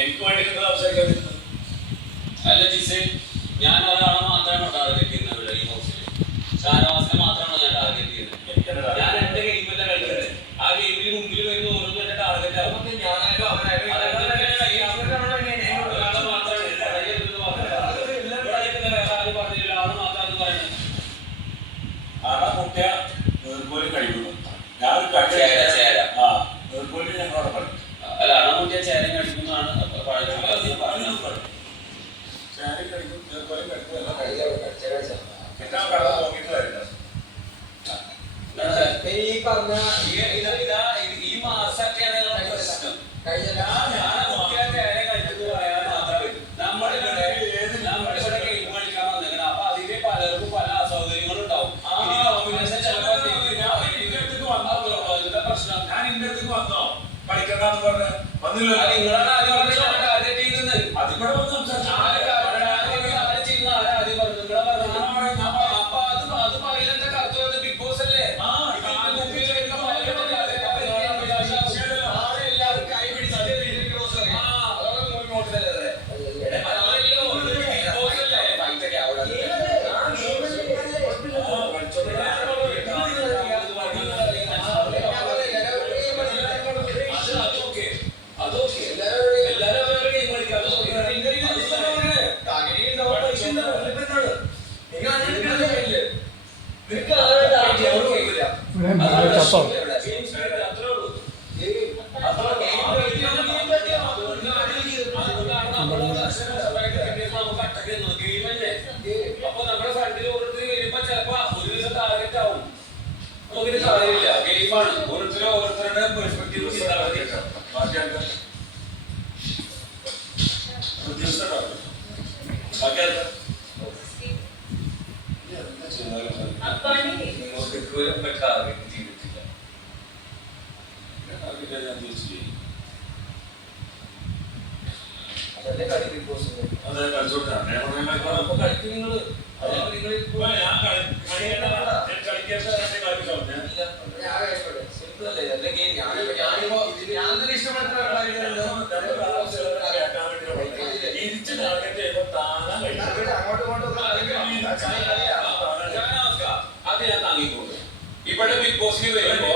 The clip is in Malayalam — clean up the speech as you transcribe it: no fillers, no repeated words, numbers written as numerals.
എനിക്ക് വേണ്ടി സംസാരിക്കാൻ അല്ല ജിസേ, ഞാൻ ഒരാളെ മാത്രമാണോ ടാർഗറ്റ് ചെയ്യുന്നത് ഈ ബോക്സിൽ? ഷാനവാസിനെ മാത്രമാണോ ഞാൻ ടാർഗറ്റ് ചെയ്യുന്നത്? ഞാൻ എന്റെ ഗെയിമിലെ കളിക്കുന്നത്. ആ ഗെയിമിന് മുമ്പിൽ വരുന്ന ഓരോന്നും എന്റെ ടാർഗറ്റ് ആവും. അല്ല അണമുട്ടിയ ചേരം കഴിക്കുന്നതാണ് ഈ മാസൊക്കെയാണ് പ്രശ്നം. നമ്മളിവിടെ ഗെയിം കളിക്കാൻ വന്നിരിക്കണം. അപ്പൊ അതില് പലർക്കും പല അസൗകര്യങ്ങളും ഉണ്ടാവും. പ്രശ്നം ഞാൻ ഇന്റെ അടുത്തേക്ക് വന്നോ കളിക്കണ്ടെന്ന് പറഞ്ഞ് വന്നില്ല. നിങ്ങളാണ് ആദ്യം പറഞ്ഞത് ടാർഗറ്റ് ചെയ്യുന്നത്. അതിവിടെ വന്ന് സംസാരിച്ചു. അത് പറയില്ലെന്റെ കറുത്ത ബിഗ് ബോസ് അല്ലേ? എല്ലാവരും കൈ പിടിച്ചിട്ട് അപ്പൊ നമ്മുടെ ഫ്രണ്ടിൽ ഓരോരുത്തർ വരുമ്പോ ചിലപ്പോ ഒരു ദിവസം ടാർഗറ്റ് ആവും. നമുക്കിത് കാര്യമില്ല, ഗെയിമാണ്. ഓരോരുത്തരുടെ പെർസ്പെക്റ്റീവ് അത് ഞാൻ താങ്ങിക്കൊണ്ട് ഇവിടെ ബിഗ് ബോസിൽ വരുമ്പോ